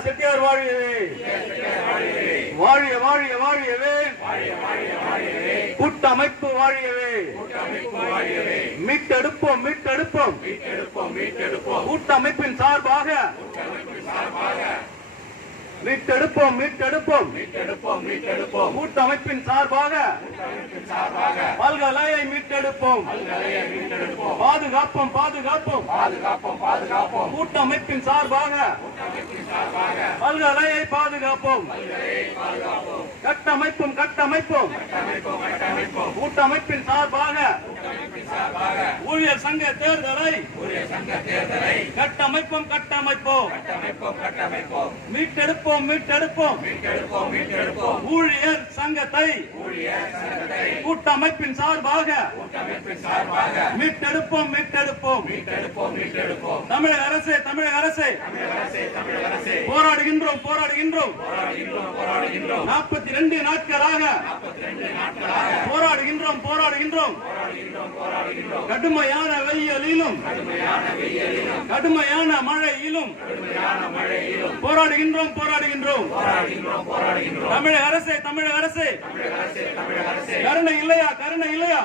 செட்டியார் வாழியவே. வாழிய வாழிய வாழியவே. கூட்டமைப்பு வாழியவே. மீட்டெடுப்போம் மீட்டெடுப்போம். கூட்டமைப்பின் சார்பாக. மீட்டெடுப்போம் மீட்டெடுப்போம். கூட்டமைப்பின் சார்பாக. பல்கலையை மீட்டெடுப்போம். பாதுகாப்போம் பாதுகாப்போம். கூட்டமைப்பின் சார்பாக பல்கலையை பாதுகாப்போம். கட்டமைப்பும் கட்டமைப்போம். கூட்டமைப்பின் சார்பாக ஊழியர் சங்க தேர்தலை கட்டமைப்போம் கட்டமைப்போம். மீட்டெடுப்போம் மீட்டெடுப்போம். ஊழியர் சங்கத்தை கூட்டமைப்பின் சார்பாக மீட்டெடுப்போம் மீட்டெடுப்போம். தமிழக அரசே தமிழக அரசே. போராடுகின்றோம் போராடுகின்றோம். நாற்பத்தி ரெண்டு நாட்களாக போராடுகின்றோம் போராடுகின்றோம். கடுமையான வெயிலிலும் கடுமையான மழையிலும் போராடுகின்றோம் போராடுகின்றோம். தமிழக அரசே தமிழக அரசே. கருணை இல்லையா கருணை இல்லையா?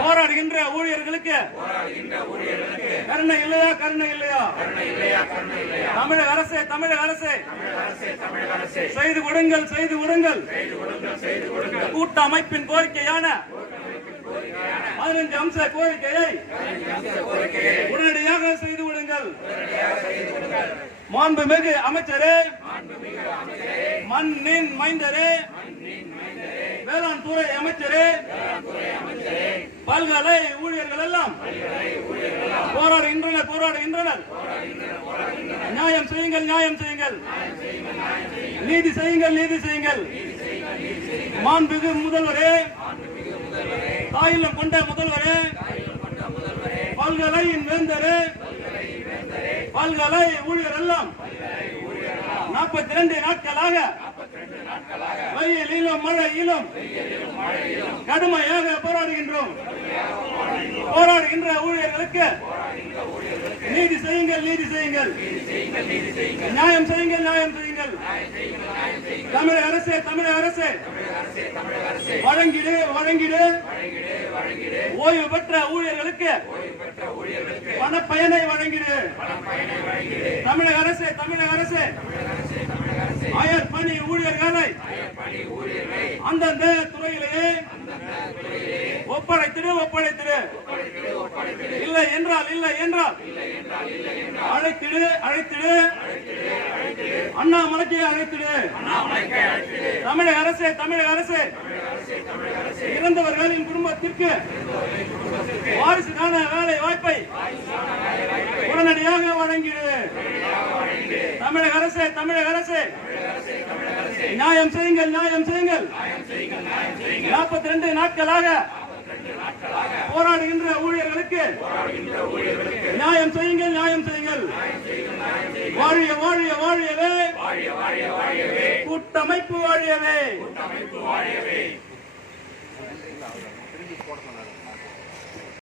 போராடுகின்ற ஊழியர்களுக்கு கருணை இல்லையா கருணை இல்லையா? தமிழக அரசே தமிழக அரசே. செய்து கொடுங்கள் செய்து கொடுங்கள். கூட்ட அமைப்பின் கோரிக்கையான பதினஞ்சு அம்ச கோரிக்கையை உடனடியாக செய்து விடுங்கள் மாண்புமிகு அமைச்சரே மண்ணின் மைந்தரே வேளாண் துறை அமைச்சரே. பல்கலை ஊழியர்கள் எல்லாம் போராடுகின்றனர் போராடுகின்றனர் நியாயம் செய்யுங்கள் நியாயம் செய்யுங்கள். நீதி செய்யுங்கள் நீதி செய்யுங்கள். மாண்புமிகு முதல்வரே தாயிலம் கொண்ட முதல்வரே பல்கலையின் வேந்தரே பல்கலை ஊழியர் எல்லாம் நாற்பத்தி இரண்டு நாட்களாக வெயிலிலும் மழையிலும் கடுமையாக போராடுகின்றோம். போராடுகின்ற ஊழியர்களுக்கு நீதி செய்யுங்கள் நீதி செய்யுங்கள். நியாயம் செய்யுங்கள் நியாயம் செய்யுங்கள். தமிழக அரசு தமிழக அரசு. வழங்கிடு வழங்கிடு. ஓய்வு பெற்ற ஊழியர்களுக்கு பணப்பயனை வழங்கிடு. தமிழக அரசு தமிழக அரசு. அயற்பணி பணி ஊழியர்களை அந்தந்த துறையிலேயே ஒப்படைத்திடு ஒப்படைத்திடு. இல்லை என்றால் இல்லை என்றால். அழைத்திடு அழைத்திடு. அண்ணாமலைக்கு அழைத்திடு. தமிழக அரசே தமிழக அரசே. இறந்தவர்களின் குடும்பத்திற்கு வாரிசுக்கான வேலை வாய்ப்பை உடனடியாக வழங்கிடு. தமிழக அரசே தமிழக அரசே. நியாயம் செய்யுங்கள் நியாயம் செய்யுங்கள். நாற்பத்தி ரெண்டு நாட்களாக போராடுகின்ற ஊழியர்களுக்கு நியாயம் செய்யுங்கள் நியாயம் செய்யுங்கள். வாழிய வாழிய வாழியவே. கூட்டமைப்பு வாழியவே.